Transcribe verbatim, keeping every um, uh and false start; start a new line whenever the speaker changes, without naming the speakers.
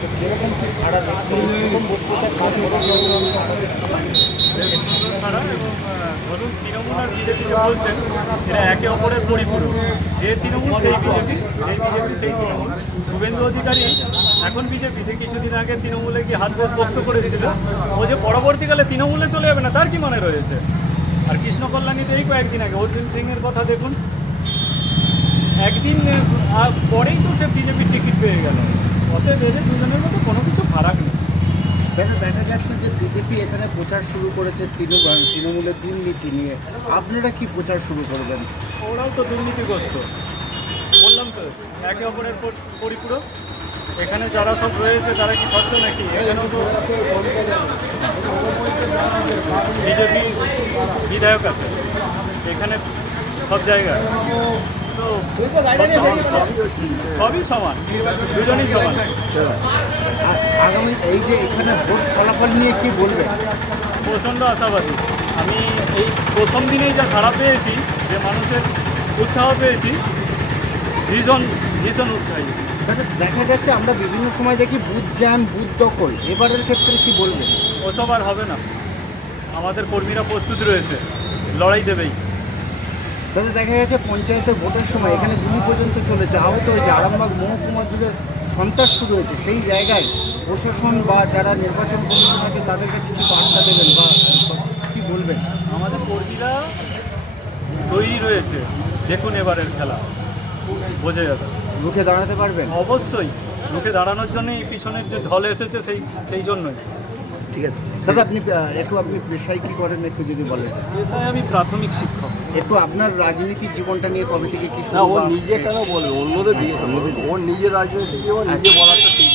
এরকম কি সারা
ছাড়া এবং ধরুন তৃণমূল আর বিজেপি যে বলছেন এরা একে অপরের পরিপূরক। যে তৃণমূল সেই বিজেপি, সেই বিজেপি সেই তৃণমূল। শুভেন্দু অধিকারী এখন বিজেপিতে, কিছুদিন আগে তৃণমূলে কি হাত বেশ বক্ত করেছিল, ও যে পরবর্তীকালে তৃণমূলে চলে যাবে না তার কি মনে রয়েছে। আর কৃষ্ণ কল্যাণীতে এই কয়েকদিন আগে অর্জুন সিংয়ের কথা দেখুন, একদিন পরেই তো সে বিজেপির টিকিট পেয়ে গেল। অতএব এদের দুজনের মধ্যে কোনো কিছু ফারাক নেই।
দেখা যাচ্ছে যে বিজেপি এখানে প্রচার শুরু করেছে তৃণমূল তৃণমূলের দুর্নীতি নিয়ে, আপনারা কি প্রচার শুরু করবেন?
ওরাও তো দুর্নীতিগ্রস্ত, বললাম তো একে অপরের পরিপূরক। এখানে যারা সব রয়েছে তারা কি স্বচ্ছ নাকি? এখানেও তো বিজেপি বিধায়ক আছে এখানে সব জায়গায়, তো সবই সমান, দুজনই সমান।
আগামী এই যে এখানে ভোট ফলাফল নিয়ে কি বলবেন?
প্রচণ্ড আশাবাদী আমি। এই প্রথম দিনেই যা সাড়া পেয়েছি, যে মানুষের উৎসাহ পেয়েছি, ভীষণ ভীষণ উৎসাহী।
দেখা যাচ্ছে আমরা বিভিন্ন সময় দেখি বুথ জ্যাম, বুথ দখল, এবারের ক্ষেত্রে কি বলবেন?
ওসব আর হবে না, আমাদের কর্মীরা প্রস্তুত রয়েছে, লড়াই দেবেই।
তাহলে দেখা গেছে পঞ্চায়েতের ভোটের সময় এখানে গুলি পর্যন্ত চলেছে, আহত হয়েছে, আরামবাগ মহকুমা জুড়ে সন্ত্রাস শুরু হয়েছে। সেই জায়গায় প্রশাসন বা যারা নির্বাচন কমিশন আছে তাদের কাছে কি বার্তা দেবেন বা কী বলবেন?
আমাদের কর্মীরা তৈরি রয়েছে, দেখুন এবারের খেলা বোঝা যাবে।
রুখে দাঁড়াতে পারবেন?
অবশ্যই রুখে দাঁড়ানোর জন্যই পিছনের যে ঢল এসেছে সেই সেই জন্যই।
ঠিক আছে দাদা, আপনি একটু আপনি পেশায় কী করেন একটু যদি বলেন।
পেশায় আমি প্রাথমিক শিক্ষক।
একটু আপনার রাজনীতিক জীবনটা নিয়ে কবে থেকে কি?
না, ও নিজে কেন বলবে, অন্যদের দিয়ে ওর নিজের রাজনৈতিক জীবন নিজে বলাটা ঠিক